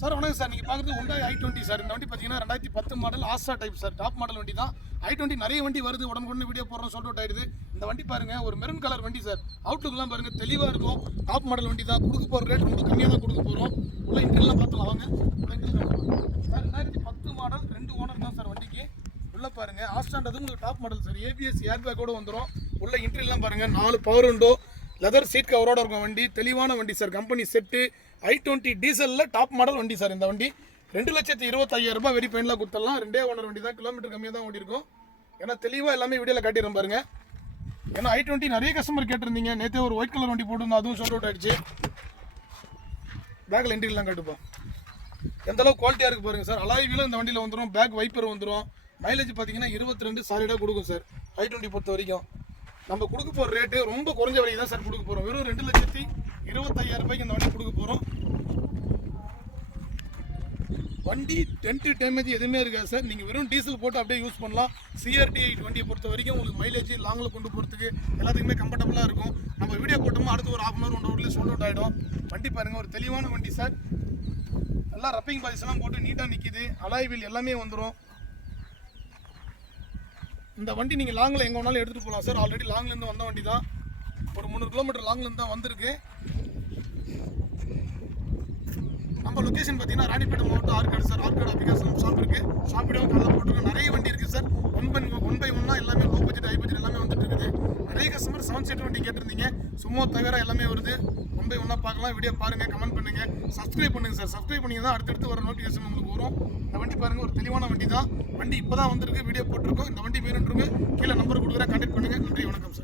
Sir வணக்கம் sir. நீங்கள் பார்க்குறது உண்டாய் ஐ டுவெண்ட்டி சார். இந்த வண்டி பார்த்தீங்கன்னா ரெண்டாயிரத்தி பத்து model Asta type sir. Top model வண்டி தான். ஐ டுவெண்ட்டி நிறைய வண்டி வருது. உடனுக்குடனே வீடியோ போடுறோம் சொல்லிட்டு அவுட் ஆயிடுது. இந்த வண்டி பாருங்கள் ஒரு மெரூன் கலர் வண்டி சார். அவுட்லுக்லாம் பாருங்கள் தெளிவாக இருக்கும். டாப் மாடல் வண்டி தான். கொடுக்க போகிற ரேட் ரொம்ப கம்மியாக தான் கொடுக்க போகிறோம் உள்ள இன்டர்லாம் பார்த்துலாம் வாங்க. சார் ரெண்டாயிரத்தி பத்து மாடல் ரெண்டு ஓனர் தான் சார் வண்டிக்கு. உள்ளே பாருங்கள் ஆஸ்டான்றது உங்களுக்கு டாப் மாடல் சார். ஏபிஎஸ் ஏர்பேக்கோடு வந்துடும் உள்ள இன்டர்லாம் பாருங்கள் நாலு பவர் உண்டோ லெதர் சீட் கவரோட இருக்கும் வண்டி தெளிவான வண்டி sir company set I twenty டீசலில் top model வண்டி சார் இந்த வண்டி. ரெண்டு லட்சத்தி இருபத்தையாயிரம் ரூபாய் வெடி பெயின்லாம் கொடுத்துடலாம். ரெண்டே ஓனர் வண்டி தான் கிலோமீட்டர் கம்மியாக தான் ஓடி இருக்கும். ஏன்னா தெளிவாக எல்லாமே வீடியோவில் காட்டிடுறோம் பாருங்க. ஏன்னா ஐ டுவெண்ட்டி நிறைய கஸ்டமர் கேட்டிருந்தீங்க. நேற்று ஒரு ஒயிட் கலர் வண்டி போட்டுருந்தோம் அதுவும் ஷோட் அவுட் ஆயிடுச்சு. பேக்கில் இன்டீரியர்லாம் கட்டுப்போம். எந்த அளவுக்கு குவாலிட்டியாக இருக்கு பாருங்க சார் அலாய் இந்த வண்டியில் வந்துடும் பேக் வைப்பர் வந்துடும் மைலேஜ் பார்த்தீங்கன்னா இருபத்தி ரெண்டு சாலிடாக கொடுக்கும் சார் ஐ டுவெண்ட்டி பொறுத்த வரைக்கும். நம்ம கொடுக்க போகிற ரேட்டு ரொம்ப குறைஞ்ச விலைக்கு தான் சார் கொடுக்க போகிறோம் வெறும் ரெண்டு லட்சத்தி இருபத்தையாயிரம் ரூபாய்க்கு இந்த வண்டி கொடுக்க போகிறோம் வண்டி டென்ட் டேமேஜ் எதுவுமே இருக்காது சார் நீங்கள் வெறும் டீசல் போட்டு அப்படியே யூஸ் பண்ணலாம். சிஆர்டி வண்டியை பொறுத்த வரைக்கும் உங்களுக்கு மைலேஜ் லாங்கில் கொண்டு போகிறதுக்கு எல்லாத்துக்குமே கம்ஃபர்டபுளாக இருக்கும். நம்ம வீடியோ போட்டோமோ அடுத்து ஒரு ஹாஃப் அன் ஹவர் ஒன் ஹவர்லேயே சோல்ட் அவுட் ஆகிடும் வண்டி பாருங்கள் ஒரு தெளிவான வண்டி சார் எல்லாம் ரப்பிங் பாய்ஸ்லாம் எல்லாம் போட்டு நீட்டாக நிற்கிது அலாய் வீல் எல்லாமே வந்துடும் இந்த வண்டி நீங்கள் லாங்கில் எங்கே வேணாலும் எடுத்துகிட்டு போகலாம் சார் ஆல்ரெடி லாங்லேருந்து வந்த வண்டி தான். ஒரு முந்நூறு கிலோமீட்டர் லாங்லேருந்து தான் வந்திருக்கு. நம்ம லொக்கேஷன் பார்த்தீங்கன்னா ராணிப்பேட்டை மாவட்டம் ஆற்காடு சார் ஆற்காடு அபிகாசம் ஷாப் இருக்கு ஷாப் இடம் காலைல போட்டிருக்கோம் நிறைய வண்டி இருக்கு sir one by one by ஒன்னா எல்லாமே லோ பட்ஜெட் ஹை பட்ஜெட் எல்லாமே வந்துட்டு இருக்குது நிறைய கஸ்டமர் செவன் சீட் வண்டி கேட்டிருந்தீங்க. சும்மா தவிர எல்லாமே வருது. ஒன் பை பார்க்கலாம். வீடியோ பாருங்க கமெண்ட் பண்ணுங்க. சப்ஸ்கிரைப் பண்ணுங்க சார் சப்ஸ்கிரைப் பண்ணி தான் அடுத்தடுத்து வர நோட்டிஃபிகேஷன் உங்களுக்கு வரும். இந்த வண்டி பாருங்கள் ஒரு தெளிவான வண்டி தான் வண்டி இப்போ தான் வந்திருக்கு வீடியோ போட்டிருக்கோம். இந்த வண்டி வேணுன்றவங்க கீழே நம்பர் கொடுக்குறேன். கண்டெக்ட் பண்ணுங்கள் நன்றி வணக்கம் சார்